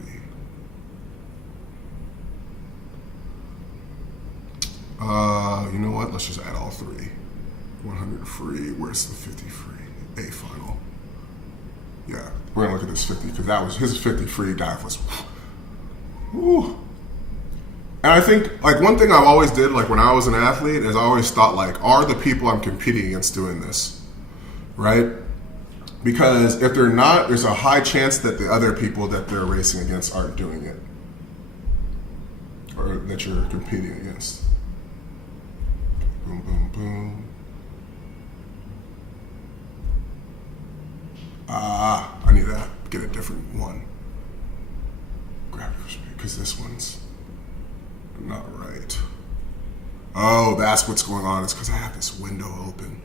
You know what? Let's just add all three. 100 free. Where's the 50 free? A final. Yeah, we're gonna look at this 50 because that was his 50 free dive was. Whew. And I think, like, one thing I've always did, like when I was an athlete, is I always thought, like, are the people I'm competing against doing this, right? Because if they're not, there's a high chance that the other people that they're racing against aren't doing it, or that you're competing against. Boom, boom, boom. I need to get a different one. Gravity for speed, because this one's not right. Oh, that's what's going on. It's because I have this window open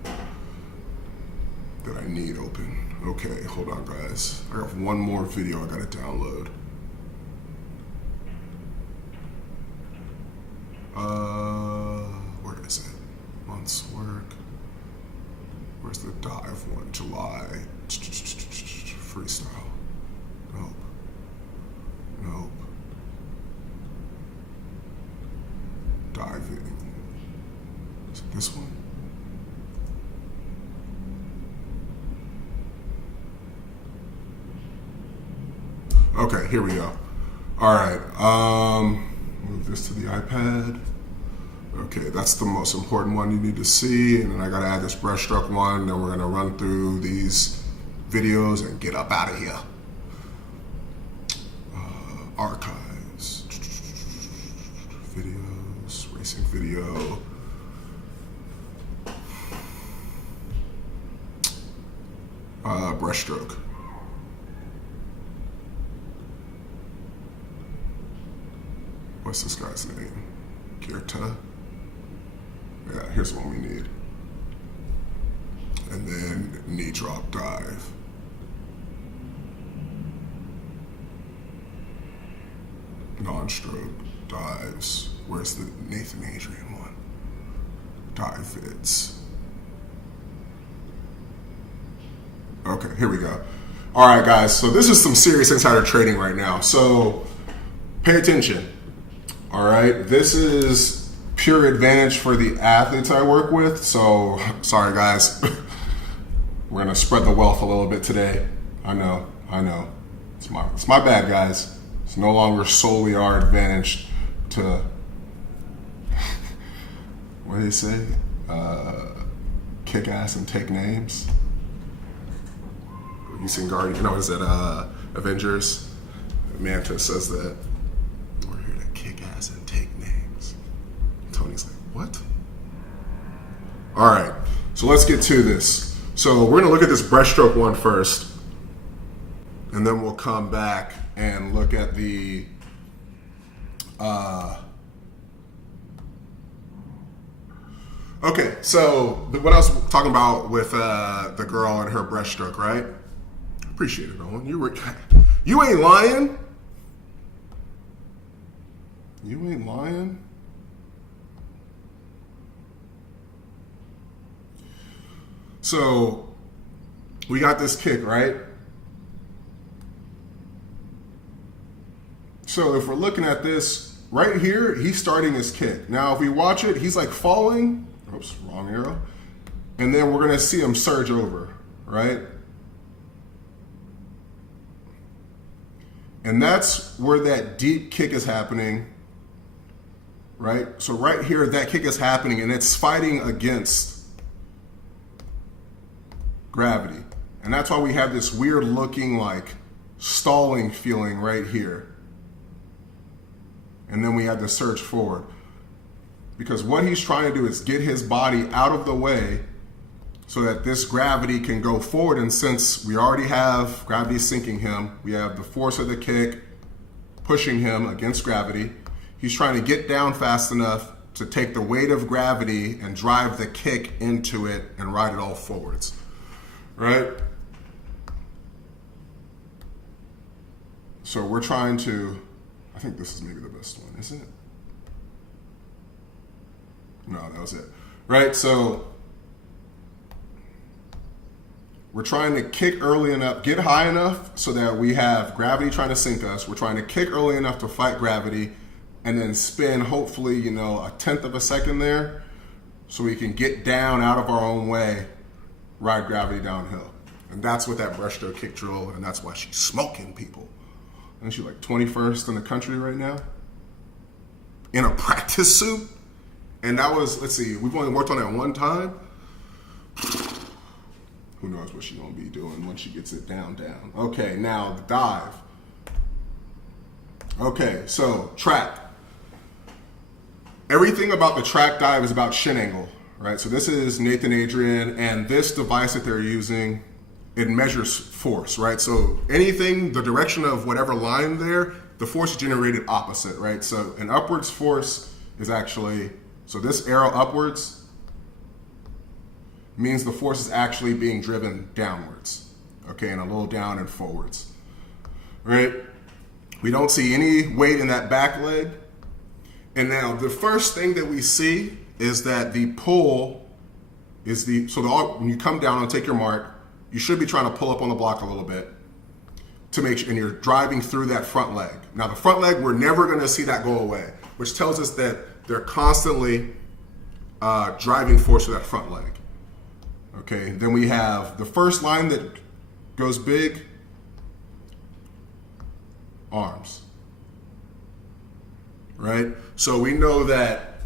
that I need open. Okay, hold on, guys. I got one more video I gotta download. Where is it? Month's work. Where's the dive one? July. Freestyle. Nope. Nope. Diving. Is it this one? Okay, here we go. All right. Move this to the iPad. Okay, that's the most important one you need to see. And then I gotta add this breaststroke one. Then we're gonna run through these videos and get up out of here. Archives. Videos, racing video. Breaststroke. What's this guy's name? Kirta. Yeah, here's what we need. And then knee drop dive. Non-stroke dives. Where's the Nathan Adrian one? Dive vids. Okay, here we go. All right, guys. So this is some serious insider trading right now. So pay attention. All right, this is pure advantage for the athletes I work with. So sorry, guys. We're gonna spread the wealth a little bit today. I know. It's my bad, guys. It's no longer solely our advantage to what do they say? Kick ass and take names. You seen Guardian? No, is it Avengers? Mantis says that we're here to kick ass and take names. Tony's like, what? All right, so let's get to this. So we're gonna look at this breaststroke one first, and then we'll come back and look at the okay, so what I was talking about with the girl and her breaststroke, right? Appreciate it, Owen. You ain't lying. You ain't lying. So we got this kick, right? So if we're looking at this right here, he's starting his kick. Now, if we watch it, he's like falling. Oops, wrong arrow. And then we're gonna see him surge over, right? And that's where that deep kick is happening, right? So right here, that kick is happening and it's fighting against gravity. And that's why we have this weird looking like stalling feeling right here. And then we have the surge forward. Because what he's trying to do is get his body out of the way so that this gravity can go forward. And since we already have gravity sinking him, we have the force of the kick pushing him against gravity. He's trying to get down fast enough to take the weight of gravity and drive the kick into it and ride it all forwards, right? So we're trying to, I think this is maybe the best one, isn't it? No, that was it. Right, so we're trying to kick early enough, get high enough so that we have gravity trying to sink us. We're trying to kick early enough to fight gravity and then spin hopefully, a 1/10 of a second there so we can get down out of our own way, ride gravity downhill. And that's what that breaststroke kick drill, and that's why she's smoking people. And she's like 21st in the country right now in a practice suit. And that was, let's see, we've only worked on that one time. Who knows what she's gonna be doing once she gets it down. Okay, now the dive. Okay, so track. Everything about the track dive is about shin angle, right? So this is Nathan Adrian, and this device that they're using, it measures force, right? So anything, the direction of whatever line there, the force is generated opposite, right? So an upwards force is actually, so this arrow upwards means the force is actually being driven downwards, okay, and a little down and forwards, right? We don't see any weight in that back leg. And now the first thing that we see is that the pull is when you come down and take your mark, you should be trying to pull up on the block a little bit to make sure, and you're driving through that front leg. Now the front leg, we're never gonna see that go away, which tells us that they're constantly driving force to that front leg. Okay, then we have the first line that goes big, arms, right? So we know that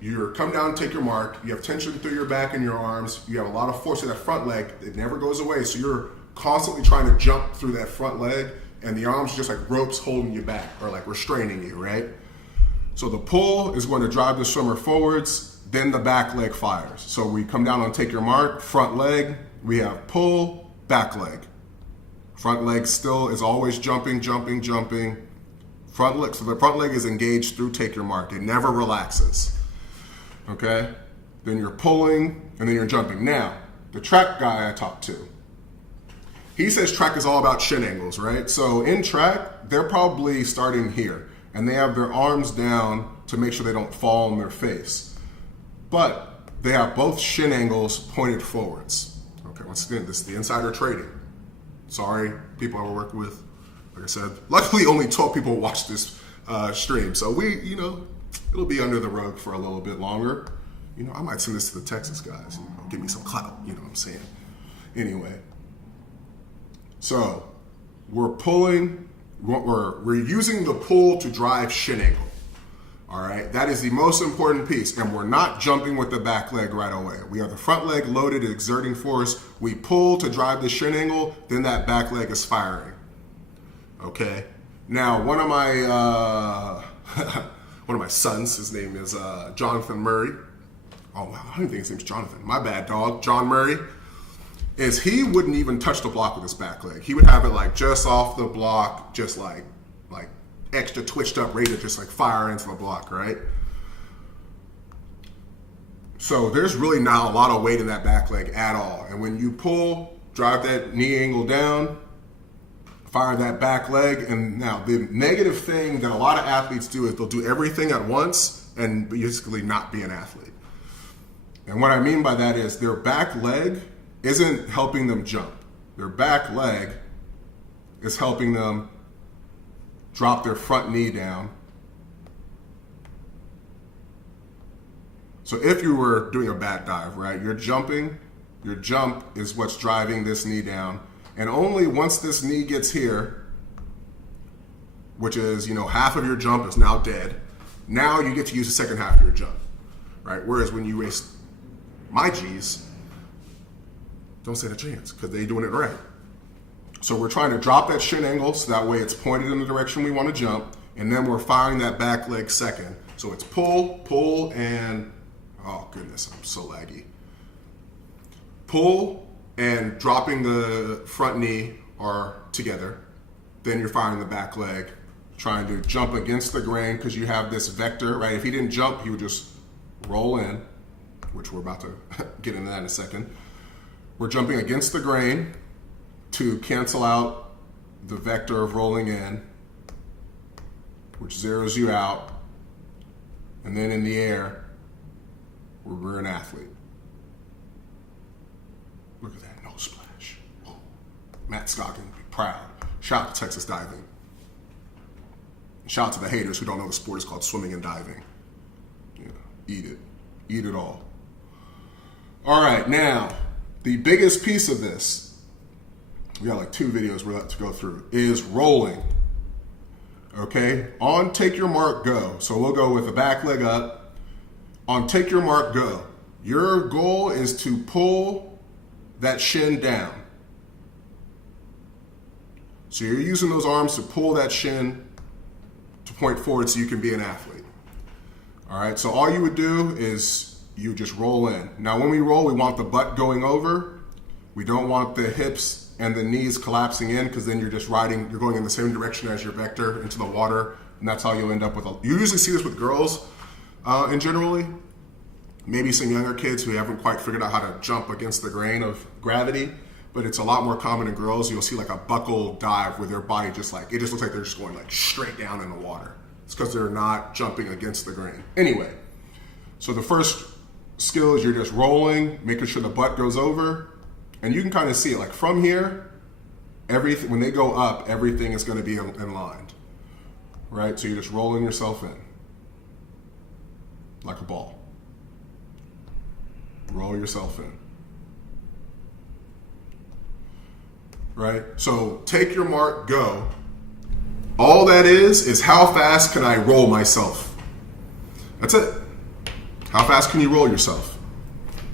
you come down, take your mark, you have tension through your back and your arms, you have a lot of force to that front leg, it never goes away, so you're constantly trying to jump through that front leg, and the arms are just like ropes holding you back, or like restraining you, right? So the pull is going to drive the swimmer forwards, then the back leg fires. So we come down on take your mark, front leg, we have pull, back leg. Front leg still is always jumping. Front Front leg, so the front leg is engaged through take your mark. It never relaxes. Okay? Then you're pulling, and then you're jumping. Now, the track guy I talked to, he says track is all about shin angles, right? So in track, they're probably starting here, and they have their arms down to make sure they don't fall on their face. But they have both shin angles pointed forwards. Okay, once again, this is the insider trading. Sorry, people I work with. Like I said, luckily only 12 people watch this stream. So it'll be under the rug for a little bit longer. I might send this to the Texas guys. Give me some clout, you know what I'm saying? Anyway. So we're pulling, we're using the pull to drive shin angle. All right, that is the most important piece. And we're not jumping with the back leg right away. We have the front leg loaded, exerting force. We pull to drive the shin angle, then that back leg is firing. Okay. Now, one of my sons, his name is Jonathan Murray. Oh, wow, I don't even think his name's Jonathan. My bad, dog. John Murray. He wouldn't even touch the block with his back leg. He would have it like just off the block, just like extra twitched up, ready to just like fire into the block, right? So there's really not a lot of weight in that back leg at all. And when you pull, drive that knee angle down, fire that back leg. And now the negative thing that a lot of athletes do is they'll do everything at once and basically not be an athlete. And what I mean by that is their back leg isn't helping them jump. Their back leg is helping them drop their front knee down. So if you were doing a bat dive, right, you're jumping, your jump is what's driving this knee down. And only once this knee gets here, which is, half of your jump is now dead, now you get to use the second half of your jump, right? Whereas when you race my G's, don't stand a chance because they're doing it right. So we're trying to drop that shin angle so that way it's pointed in the direction we want to jump, and then we're firing that back leg second. So it's pull, and oh goodness, I'm so laggy. Pull and dropping the front knee are together. Then you're firing the back leg, trying to jump against the grain because you have this vector, right? If he didn't jump, he would just roll in, which we're about to get into that in a second. We're jumping against the grain to cancel out the vector of rolling in, which zeroes you out. And then in the air, we're an athlete. Look at that nose splash. Whoa. Matt Scoggin would be proud. Shout out to Texas diving. Shout out to the haters who don't know the sport is called swimming and diving. Eat it. Eat it all. All right, now, the biggest piece of this, we got like 2 videos we're about to go through, is rolling. Okay? On take your mark, go. So we'll go with the back leg up. On take your mark, go. Your goal is to pull that shin down. So you're using those arms to pull that shin to point forward so you can be an athlete. All right, so all you would do is you just roll in. Now when we roll, we want the butt going over. We don't want the hips and the knees collapsing in because then you're just riding, you're going in the same direction as your vector into the water, and that's how you'll end up with you usually see this with girls in generally. Maybe some younger kids who haven't quite figured out how to jump against the grain of gravity, but it's a lot more common in girls. You'll see like a buckle dive where their body just like, it just looks like they're just going like straight down in the water. It's because they're not jumping against the grain. Anyway, so the first skill is you're just rolling, making sure the butt goes over, and you can kind of see it like from here, everything, when they go up, everything is going to be in line, right? So you're just rolling yourself in like a ball. Roll yourself in. Right? So take your mark, go. All that is how fast can I roll myself? That's it. How fast can you roll yourself?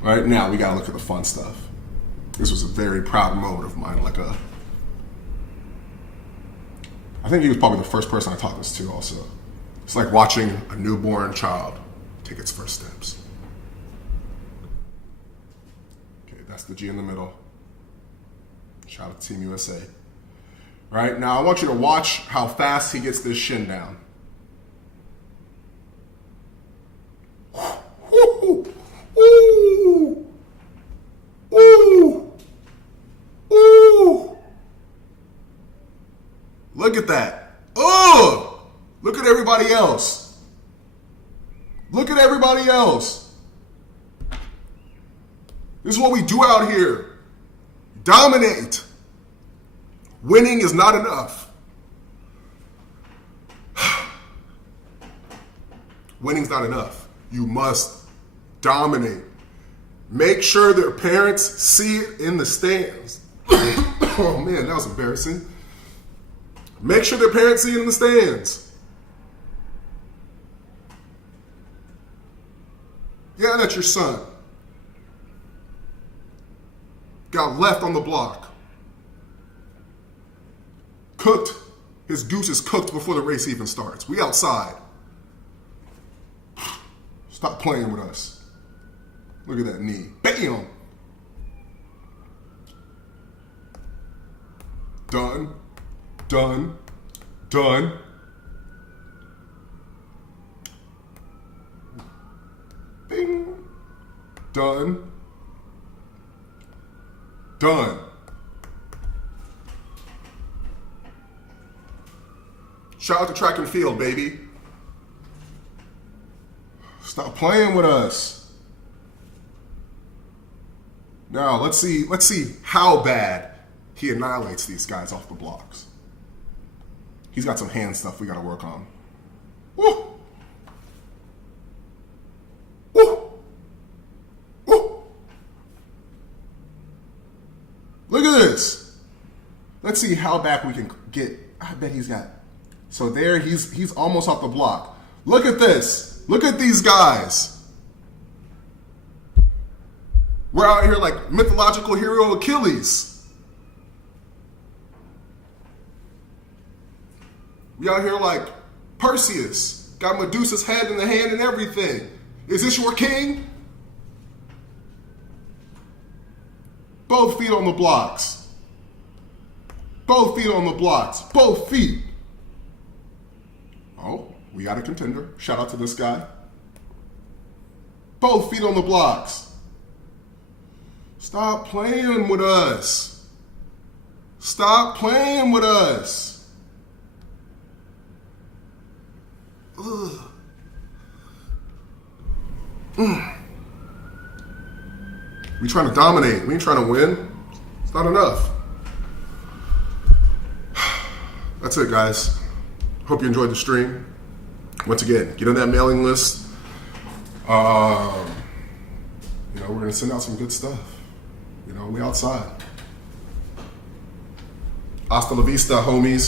Right? Now we got to look at the fun stuff. This was a very proud moment of mine. I think he was probably the first person I taught this to also. It's like watching a newborn child take its first steps. Okay, that's the G in the middle. Shout out to Team USA. All right, now I want you to watch how fast he gets this shin down. Ooh, ooh, ooh, ooh. Look at that. Oh, look at everybody else. Look at everybody else. This is what we do out here. Dominate. Winning is not enough. Winning's not enough. You must dominate. Make sure their parents see it in the stands. Oh man, that was embarrassing. Make sure their parents see it in the stands. Yeah, that's your son. Got left on the block. Cooked. His goose is cooked before the race even starts. We outside. Stop playing with us. Look at that knee. Bam! Done. Done. Done. Bing. Done. Done. Shout out to track and field, baby. Stop playing with us. Now let's see how bad he annihilates these guys off the blocks. He's got some hand stuff we gotta work on. Woo! Woo! Woo! Look at this. Let's see how back we can get. I bet he's got. So there, he's almost off the block. Look at this. Look at these guys. We're out here like mythological hero Achilles. We out here like Perseus. Got Medusa's head in the hand and everything. Is this your king? Both feet on the blocks. Both feet on the blocks. Both feet. Oh, we got a contender. Shout out to this guy. Both feet on the blocks. Stop playing with us. Stop playing with us. Ugh. We trying to dominate. We ain't trying to win. It's not enough. That's it, guys. Hope you enjoyed the stream. Once again, get on that mailing list. We're gonna send out some good stuff. We outside. Hasta la vista, homies.